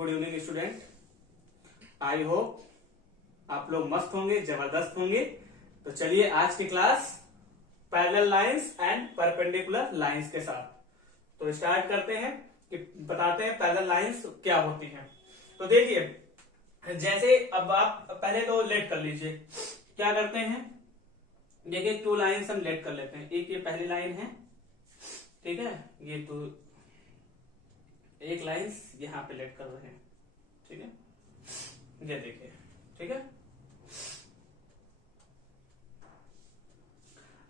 Good evening student. I hope आप लोग मस्त होंगे, जबरदस्त होंगे। तो चलिए आज की class parallel lines and perpendicular lines के साथ तो स्टार्ट करते हैं कि बताते हैं पैरेलल लाइंस क्या होती हैं। तो देखिए जैसे अब आप पहले तो लेट कर लीजिए, क्या करते हैं, देखिए टू लाइंस हम लेट कर लेते हैं। एक ये पहली लाइन है, ठीक है, ये तो एक लाइंस यहां पे लेट कर रहे हैं, ठीक है, ये देखिए, ठीक है।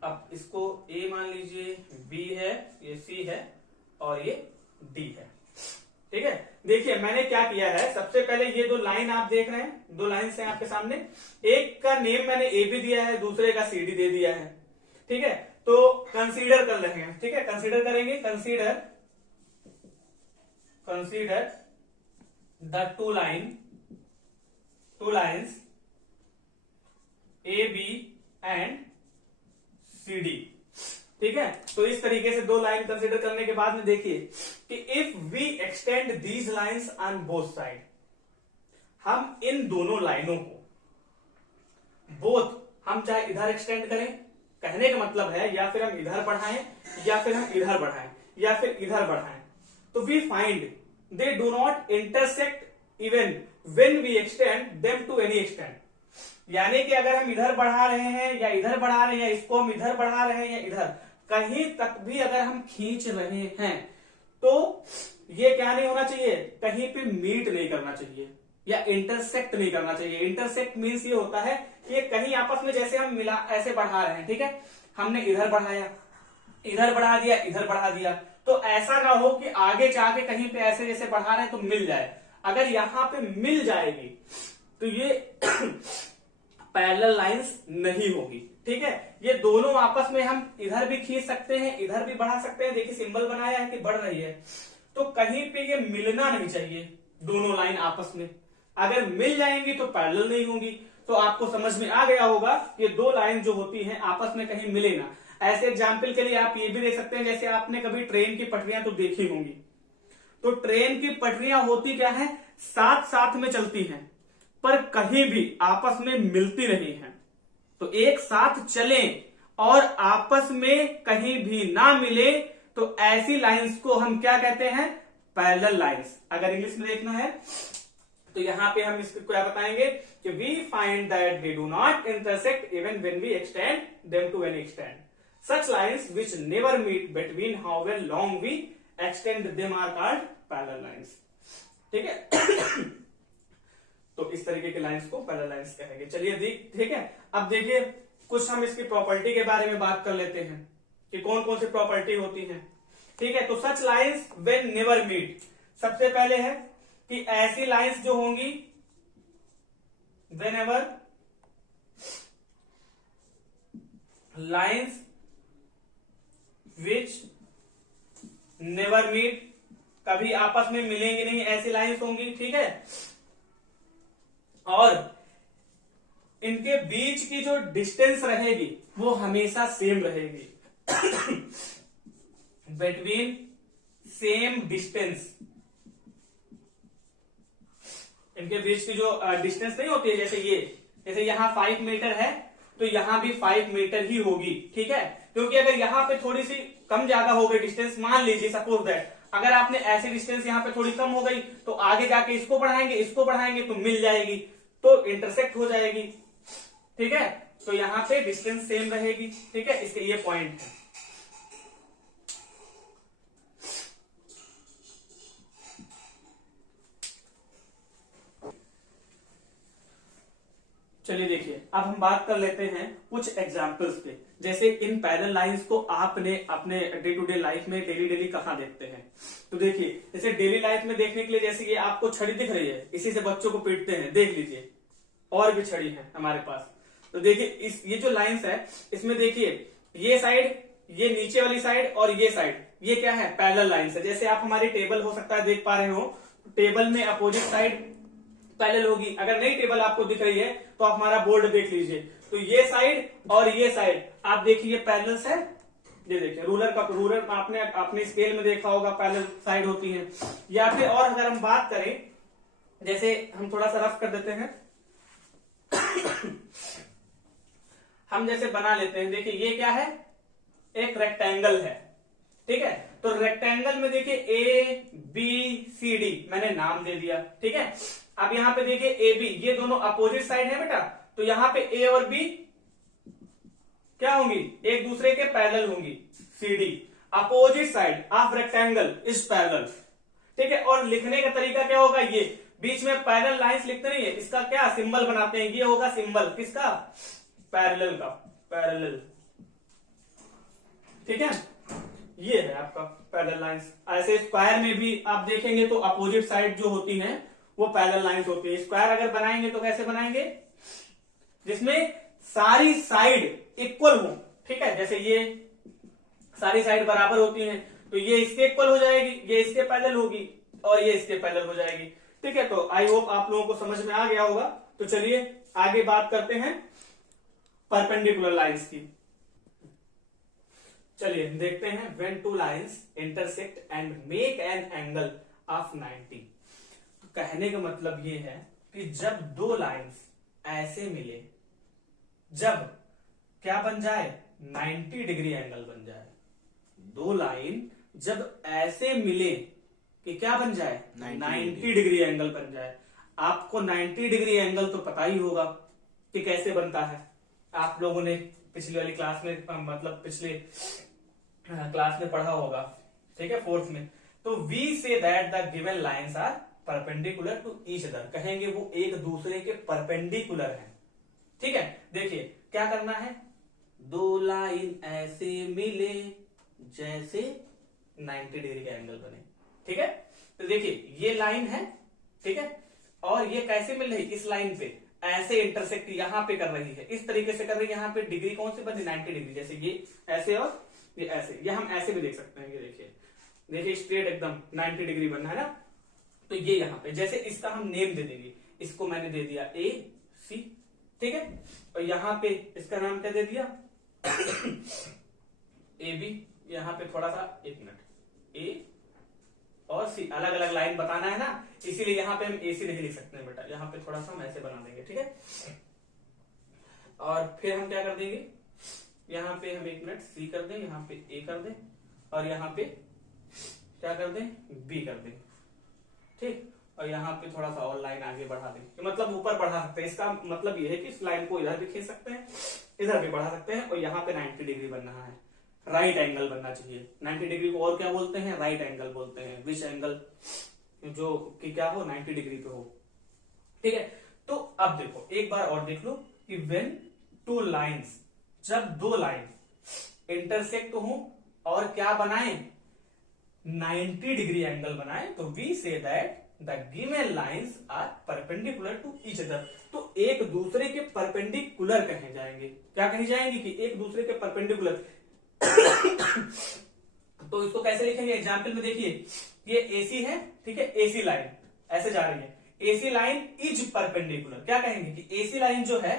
अब इसको ए मान लीजिए, बी है, ये सी है और ये डी है, ठीक है। देखिए मैंने क्या किया है, सबसे पहले ये दो लाइन आप देख रहे हैं, दो लाइन हैं आपके सामने, एक का नेम मैंने ए बी दिया है, दूसरे का सी डी दे दिया है, ठीक है। तो कंसीडर कर रहे हैं, ठीक है, कंसीडर करेंगे, consider the two lines A B and C D, ठीक है। तो इस तरीके से दो लाइन कंसीडर करने के बाद में देखिए कि if we extend these lines on both side, हम इन दोनों लाइनों को बोथ हम चाहे इधर एक्सटेंड करें, कहने का मतलब है या फिर हम इधर बढ़ाएं या फिर हम इधर बढ़ाएं या फिर इधर बढ़ाएं, तो we find they do not intersect even when we extend them to any extent. यानी कि अगर हम इधर बढ़ा रहे हैं या इधर बढ़ा रहे हैं, या इसको हम इधर बढ़ा रहे हैं या इधर, कहीं तक भी अगर हम खींच रहे हैं तो ये क्या नहीं होना चाहिए, कहीं पे मीट नहीं करना चाहिए या इंटरसेक्ट नहीं करना चाहिए। इंटरसेक्ट मीन्स ये होता है कि ये कहीं आपस में, जैसे हम मिला ऐसे बढ़ा रहे हैं, ठीक है, हमने इधर बढ़ाया, इधर बढ़ा दिया, इधर बढ़ा दिया, तो ऐसा ना हो कि आगे जाके कहीं पे ऐसे जैसे बढ़ा रहे हैं तो मिल जाए। अगर यहां पे मिल जाएगी तो ये पैरेलल लाइंस नहीं होगी, ठीक है। ये दोनों आपस में हम इधर भी खींच सकते हैं, इधर भी बढ़ा सकते हैं, देखिए सिंबल बनाया है कि बढ़ रही है, तो कहीं पे ये मिलना नहीं चाहिए दोनों लाइन आपस में। अगर मिल जाएंगी तो पैरेलल नहीं होंगी। तो आपको समझ में आ गया होगा ये दो लाइन जो होती हैं आपस में कहीं मिले ना। ऐसे एग्जाम्पल के लिए आप ये भी दे सकते हैं, जैसे आपने कभी ट्रेन की पटरियां तो देखी होंगी, तो ट्रेन की पटरियां होती क्या है, साथ साथ में चलती हैं पर कहीं भी आपस में मिलती नहीं है। तो एक साथ चलें और आपस में कहीं भी ना मिले तो ऐसी लाइंस को हम क्या कहते हैं, पैरेलल लाइंस। अगर इंग्लिश में देखना है तो यहां पे हम इसको क्या बताएंगे कि we find that they do not intersect even when we extend them to any extent. Such lines which never meet between however long we extend them are called parallel lines, ठीक है। तो इस तरीके के लाइंस को parallel lines कहेंगे। चलिए ठीक है, अब देखिए कुछ हम इसकी प्रॉपर्टी के बारे में बात कर लेते हैं कि कौन कौन सी प्रॉपर्टी होती है, ठीक है। तो such lines when never meet, सबसे पहले है कि ऐसी लाइंस जो होंगी whenever lines which never meet, कभी आपस में मिलेंगी नहीं, ऐसी लाइंस होंगी, ठीक है। और इनके बीच की जो डिस्टेंस रहेगी वो हमेशा सेम रहेगी। बिटवीन सेम डिस्टेंस, इनके बीच की जो डिस्टेंस नहीं होती है, जैसे यहां 5 मीटर है तो यहां भी 5 मीटर ही होगी, ठीक है। क्योंकि अगर यहां पे थोड़ी सी कम ज्यादा हो गई डिस्टेंस, मान लीजिए सपोज दैट अगर आपने ऐसी डिस्टेंस यहां पे थोड़ी कम हो गई तो आगे जाके इसको बढ़ाएंगे तो मिल जाएगी, तो इंटरसेक्ट हो जाएगी, ठीक है। तो यहां पे डिस्टेंस सेम रहेगी, ठीक है, इसके ये पॉइंट है। चलिए देखिए अब हम बात कर लेते हैं कुछ एग्जाम्पल्स पे, जैसे इन पैरेलल लाइंस को आपने अपने डे टू डे लाइफ में डेली कहां देखते हैं। तो देखिए जैसे डेली लाइफ में देखने के लिए, जैसे ये आपको छड़ी दिख रही है, इसी से बच्चों को पीटते हैं, देख लीजिए, और भी छड़ी है हमारे पास। तो देखिए ये जो लाइंस है इसमें देखिए ये साइड, ये नीचे वाली साइड और ये साइड, ये क्या है, पैरेलल लाइंस है। जैसे आप हमारी टेबल हो सकता है देख पा रहे हो, टेबल में अपोजिट साइड पैरेलल होगी। अगर नई टेबल आपको दिख रही है तो आप हमारा बोर्ड देख लीजिए, तो ये साइड और ये साइड आप देखिए पैरेलल्स है। ये देखिए रूलर आपने अपने स्केल में देखा होगा, पैरेलल साइड होती है। या फिर और अगर हम बात करें जैसे हम थोड़ा सा रफ कर देते हैं। हम जैसे बना लेते हैं, देखिए ये क्या है, एक रेक्टेंगल है, ठीक है। तो रेक्टेंगल में देखिए ए बी सी डी मैंने नाम दे दिया, ठीक है। अब यहां पे देखिए ए बी, ये दोनों अपोजिट साइड है बेटा, तो यहां पे ए और बी क्या होंगी, एक दूसरे के पैरेलल होंगी। C D opposite side of rectangle is parallel, ठीक है। और लिखने का तरीका क्या होगा, ये बीच में पैरेलल लाइंस लिखते नहीं है, इसका क्या सिंबल बनाते हैं, ये होगा सिंबल किसका, पैरेलल का, पैरेलल, ठीक है। ये है आपका पैरेलल लाइंस। ऐसे स्क्वायर में भी आप देखेंगे तो अपोजिट साइड जो होती हैं वो पैरेलल लाइंस होती है। स्क्वायर अगर बनाएंगे तो कैसे बनाएंगे, जिसमें सारी साइड इक्वल हो, ठीक है। जैसे ये सारी साइड बराबर होती हैं, तो ये इसके इक्वल हो जाएगी, ये इसके पैरेलल होगी और ये इसके पैरेलल हो जाएगी, ठीक है। तो आई होप आप लोगों को समझ में आ गया होगा। तो चलिए आगे बात करते हैं परपेंडिकुलर लाइंस की। चलिए देखते हैं, when two lines intersect and make an angle of 90। तो कहने का मतलब ये है कि जब दो लाइंस ऐसे मिले, जब क्या बन जाए, 90 डिग्री एंगल बन जाए। दो लाइन जब ऐसे मिले कि क्या बन जाए, 90 डिग्री एंगल बन जाए। आपको 90 डिग्री एंगल तो पता ही होगा कि कैसे बनता है, आप लोगों ने पिछली वाली क्लास में, मतलब पिछले क्लास में पढ़ा होगा, ठीक है, फोर्थ में। तो we see that the given lines are perpendicular to each other, कहेंगे वो एक दूसरे के परपेंडिकुलर हैं, ठीक है। देखिए क्या करना है, दो लाइन ऐसे मिले जैसे 90 डिग्री का एंगल बने, ठीक है। तो देखिए ये लाइन है, ठीक है, और ये कैसे मिल रही, इस लाइन पे ऐसे इंटरसेक्ट यहां पे कर रही है, इस तरीके से कर रही है। यहां पे डिग्री कौन सी बनी, 90 डिग्री। जैसे ये ऐसे और ये ऐसे, ये हम ऐसे भी देख सकते हैं, ये देखिए, देखिए स्ट्रेट एकदम 90 डिग्री बनना है ना। तो ये यहां पे जैसे इसका हम नेम दे देंगे, इसको मैंने दे दिया ए सी, ठीक है। और यहां पे इसका नाम क्या दे दिया, ए बी। यहां पे थोड़ा सा, एक मिनट, ए और सी अलग अलग लाइन बताना है ना, इसीलिए यहां पे हम ए सी नहीं लिख सकते हैं बेटा, यहां पे थोड़ा सा हम ऐसे बना देंगे, ठीक है। और फिर हम क्या कर देंगे, यहां पे हम एक मिनट सी कर दें, यहां पे ए कर दें और यहां पे क्या कर दें, बी कर दें, ठीक। और यहाँ पे थोड़ा सा और लाइन आगे बढ़ा दें, मतलब ऊपर बढ़ा सकते हैं। इसका मतलब ये है कि इस लाइन को इधर भी खींच सकते हैं, इधर भी बढ़ा सकते हैं, और यहाँ पे 90 डिग्री बनना है, राइट एंगल बनना चाहिए। 90 डिग्री को और क्या बोलते हैं, राइट एंगल बोलते हैं। विच एंगल जो कि क्या हो, 90 डिग्री पे हो, ठीक है। तो अब देखो एक बार और देख लो कि व्हेन टू लाइंस, जब दो लाइन इंटरसेक्ट हो और क्या बनाए, 90 डिग्री एंगल बनाए, तो we see that the given lines are perpendicular to each other. तो एक दूसरे के परपेंडिकुलर कहे जाएंगे, क्या कही जाएंगे कि एक दूसरे के परपेंडिकुलर। तो इसको कैसे लिखेंगे, एग्जाम्पल में देखिए, ये एसी है, ठीक है, एसी लाइन ऐसे जा रही है, एसी लाइन इज परपेंडिकुलर। क्या कहेंगे कि एसी लाइन जो है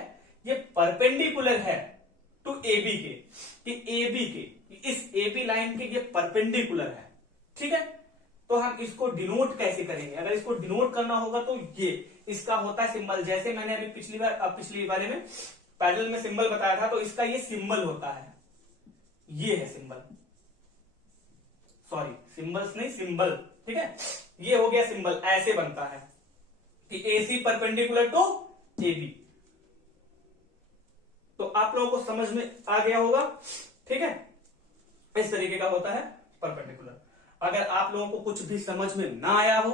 ये परपेंडिकुलर है टू एबी के, कि एबी के, इस एबी लाइन के ये परपेंडिकुलर है, ठीक है। तो हम इसको डिनोट कैसे करेंगे, अगर इसको डिनोट करना होगा तो ये इसका होता है सिंबल। जैसे मैंने अभी पिछली बारे में पैरेलल में सिंबल बताया था, तो इसका ये सिंबल होता है, ये है सिंबल, सॉरी सिंबल्स नहीं, सिंबल, ठीक है। ये हो गया सिंबल, ऐसे बनता है कि एसी परपेंडिकुलर टू एबी। तो आप लोगों को समझ में आ गया होगा, ठीक है। इस तरीके का होता है परपेंडिकुलर। अगर आप लोगों को कुछ भी समझ में ना आया हो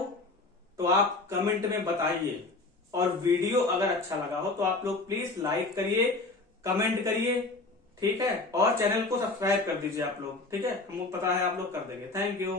तो आप कमेंट में बताइए, और वीडियो अगर अच्छा लगा हो तो आप लोग प्लीज लाइक करिए, कमेंट करिए, ठीक है, और चैनल को सब्सक्राइब कर दीजिए आप लोग, ठीक है। हमको पता है आप लोग कर देंगे। Thank you.